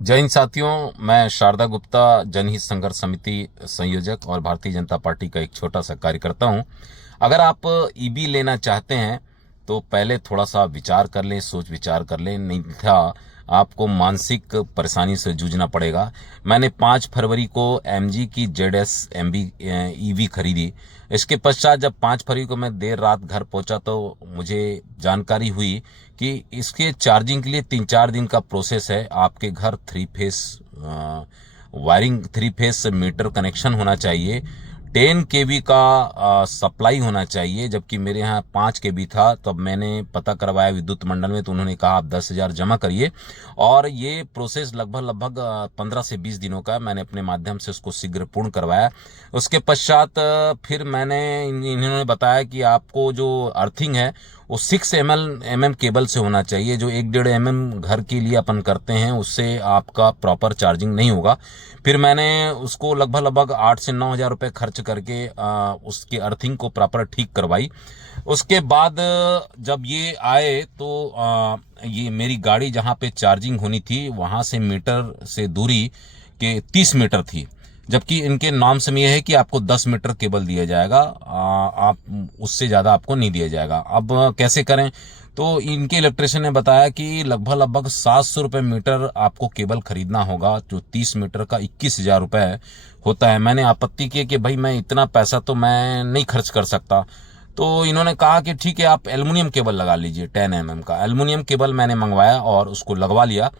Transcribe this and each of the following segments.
जय हिंद साथियों, मैं शारदा गुप्ता, जनहित संघर्ष समिति संयोजक और भारतीय जनता पार्टी का एक छोटा सा कार्यकर्ता हूं। अगर आप ईबी लेना चाहते हैं तो पहले थोड़ा सा विचार कर लें, सोच विचार कर लें, नहीं था आपको मानसिक परेशानी से जूझना पड़ेगा। मैंने 5 फरवरी को एमजी की जेडएस एमबी ईवी खरीदी। इसके पश्चात जब 5 फरवरी को मैं देर रात घर पहुंचा तो मुझे जानकारी हुई कि इसके चार्जिंग के लिए 3-4 दिन का प्रोसेस है। आपके घर 3 face wiring, 3 face metre connection होना चाहिए, 10 kV का सप्लाई होना चाहिए, जबकि मेरे यहाँ 5 kV था। तब मैंने पता करवाया विद्युत मंडल में, तो उन्होंने कहा आप 10,000 जमा करिए, और ये प्रोसेस लगभग 15 से 20 दिनों का। मैंने अपने माध्यम से उसको शीघ्र पूर्ण करवाया। उसके पश्चात फिर इन्होंने बताया कि आपको जो अर्थिंग है वो 6 mm केबल से होना चाहिए। जो 1-1.5 mm घर के लिए अपन करते हैं उससे आपका प्रॉपर चार्जिंग नहीं होगा। फिर मैंने उसको लगभग 8 से 9 हज़ार रुपये खर्च करके उसकी अर्थिंग को प्रॉपर ठीक करवाई। उसके बाद जब ये आए तो ये मेरी गाड़ी जहाँ पे चार्जिंग होनी थी वहाँ से मीटर से दूरी के 30 मीटर थी, जबकि इनके नॉर्म्स में यह है कि आपको 10 मीटर केबल दिया जाएगा, आप उससे ज़्यादा आपको नहीं दिया जाएगा। अब कैसे करें? तो इनके इलेक्ट्रिशियन ने बताया कि लगभग 700 रुपये मीटर आपको केबल खरीदना होगा, जो 30 मीटर का 21,000 रुपये होता है। मैंने आपत्ति की कि भाई मैं इतना पैसा तो मैं नहीं खर्च कर सकता। तो इन्होंने कहा कि ठीक है, आप एल्युमिनियम केबल लगा लीजिए, 10 mm का एल्युमिनियम केबल मैंने मंगवाया और उसको लगवा लिया,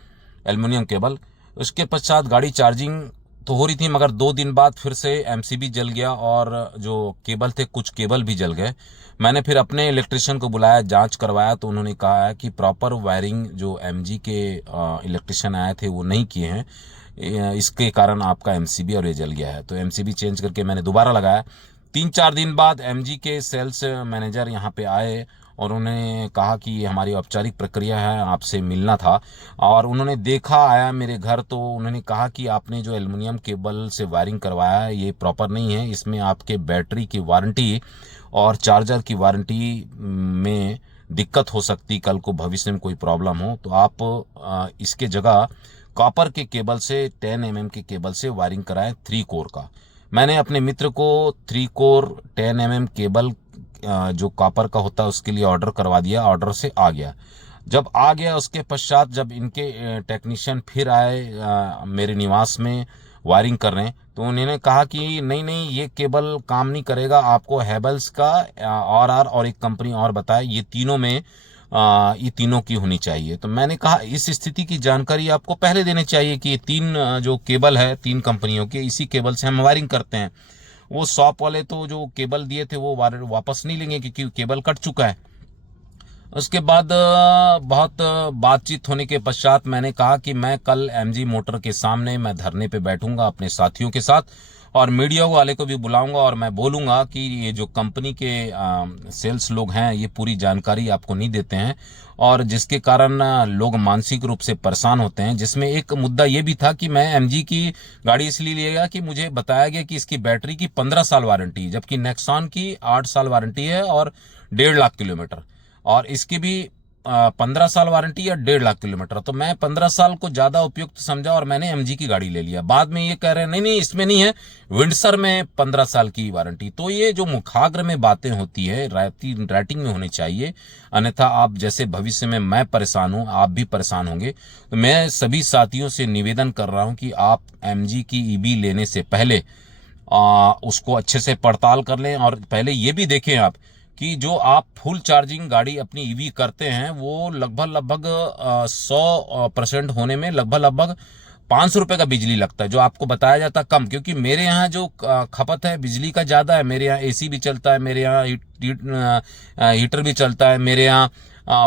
एल्युमिनियम केबल। उसके पश्चात गाड़ी चार्जिंग तो हो रही थी, मगर 2 दिन बाद फिर से एमसीबी जल गया और जो केबल थे कुछ केबल भी जल गए। मैंने फिर अपने इलेक्ट्रिशियन को बुलाया, जांच करवाया, तो उन्होंने कहा है कि प्रॉपर वायरिंग जो एमजी के इलेक्ट्रिशियन आए थे वो नहीं किए हैं, इसके कारण आपका एमसीबी और ये जल गया है। तो एमसीबी चेंज करके मैंने दोबारा लगाया। 3-4 दिन बाद एमजी के सेल्स मैनेजर यहाँ पे आए और उन्होंने कहा कि ये हमारी औपचारिक प्रक्रिया है, आपसे मिलना था। और उन्होंने देखा, आया मेरे घर, तो उन्होंने कहा कि आपने जो एल्युमिनियम केबल से वायरिंग करवाया है ये प्रॉपर नहीं है, इसमें आपके बैटरी की वारंटी और चार्जर की वारंटी में दिक्कत हो सकती, कल को भविष्य में कोई प्रॉब्लम हो तो आप इसके जगह कॉपर के केबल से 10 mm के केबल से वायरिंग कराएं, 3 कोर का। मैंने अपने मित्र को 3 कोर 10 mm केबल जो कॉपर का होता है उसके लिए ऑर्डर करवा दिया, ऑर्डर से आ गया। जब आ गया उसके पश्चात जब इनके टेक्नीशियन फिर आए मेरे निवास में वायरिंग कर रहे हैं, तो उन्होंने कहा कि नहीं नहीं, ये केबल काम नहीं करेगा, आपको हैवेल्स का और एक कंपनी और बताए, ये तीनों में ये तीनों की होनी चाहिए। तो मैंने कहा इस स्थिति की जानकारी आपको पहले देनी चाहिए कि ये 3 जो केबल है 3 कंपनियों के, इसी केबल से हम वायरिंग करते हैं। वो शॉप वाले तो जो केबल दिए थे वो वापस नहीं लेंगे क्योंकि केबल कट चुका है। उसके बाद बहुत बातचीत होने के पश्चात मैंने कहा कि मैं कल एमजी मोटर के सामने मैं धरने पे बैठूंगा अपने साथियों के साथ, और मीडिया वाले को भी बुलाऊंगा, और मैं बोलूंगा कि ये जो कंपनी के सेल्स लोग हैं ये पूरी जानकारी आपको नहीं देते हैं, और जिसके कारण लोग मानसिक रूप से परेशान होते हैं। जिसमें एक मुद्दा ये भी था कि मैं एमजी की गाड़ी इसलिए लिया कि मुझे बताया गया कि इसकी बैटरी की 15 साल वारंटी, जबकि नेक्सॉन की 8 साल वारंटी है और 1.5 लाख किलोमीटर, और इसकी भी 15 साल वारंटी या 1.5 लाख किलोमीटर। तो मैं 15 साल को ज्यादा उपयुक्त समझा और मैंने एमजी की गाड़ी ले लिया। बाद में ये कह रहे हैं नहीं नहीं, इसमें नहीं है, विंडसर में 15 साल की वारंटी। तो ये जो मुखाग्र में बातें होती है राइटिंग में होनी चाहिए, अन्यथा आप जैसे भविष्य में मैं परेशान हूं आप भी परेशान होंगे। तो मैं सभी साथियों से निवेदन कर रहा हूं कि आप एमजी की ईबी लेने से पहले उसको अच्छे से पड़ताल कर लें, और पहले ये भी देखें आप कि जो आप फुल चार्जिंग गाड़ी अपनी ईवी करते हैं वो लगभग 100% होने में लगभग 500 रुपये का बिजली लगता है, जो आपको बताया जाता कम। क्योंकि मेरे यहाँ जो खपत है बिजली का ज़्यादा है, मेरे यहाँ एसी भी चलता है, मेरे यहाँ हीटर भी चलता है, मेरे यहाँ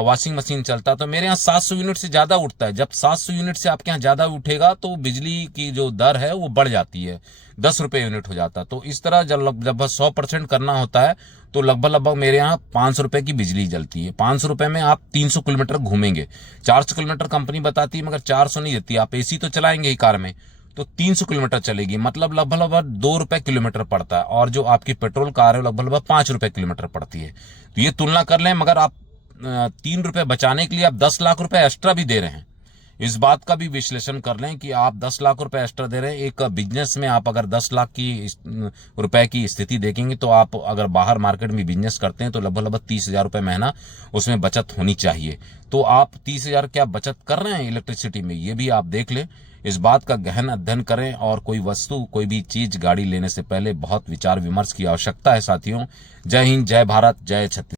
वॉशिंग मशीन चलता है, तो मेरे यहाँ 700 यूनिट से ज़्यादा उठता है। जब 700 यूनिट से आपके यहाँ ज़्यादा उठेगा तो बिजली की जो दर है वो बढ़ जाती है, 10 रुपये यूनिट हो जाता है। तो इस तरह जब 100% करना होता है तो लगभग मेरे यहाँ 500 रुपये की बिजली जलती है। 500 रुपये में आप 300 किलोमीटर घूमेंगे। 400 किलोमीटर कंपनी बताती है, मगर 400 नहीं देती। आप एसी तो चलाएंगे ही कार में, तो 300 किलोमीटर चलेगी, मतलब लगभग 2 रुपये किलोमीटर पड़ता है, और जो आपकी पेट्रोल कार है लगभग 5 रुपये किलोमीटर पड़ती है। तो ये तुलना कर लें, मगर आप 3 रुपये बचाने के लिए आप 10 लाख रुपए एक्स्ट्रा भी दे रहे हैं। इस बात का भी विश्लेषण कर लें कि आप 10 लाख रुपए एक्स्ट्रा दे रहे हैं। एक बिजनेस में आप अगर 10 लाख की रुपए की स्थिति देखेंगे तो आप अगर बाहर मार्केट में बिजनेस करते हैं तो लगभग 30,000 रुपए महीना उसमें बचत होनी चाहिए। तो आप 30,000 क्या बचत कर रहे हैं इलेक्ट्रिसिटी में, ये भी आप देख लें। इस बात का गहन अध्ययन करें और कोई वस्तु, कोई भी चीज, गाड़ी लेने से पहले बहुत विचार विमर्श की आवश्यकता है साथियों। जय हिंद, जय भारत, जय छत्तीसगढ़।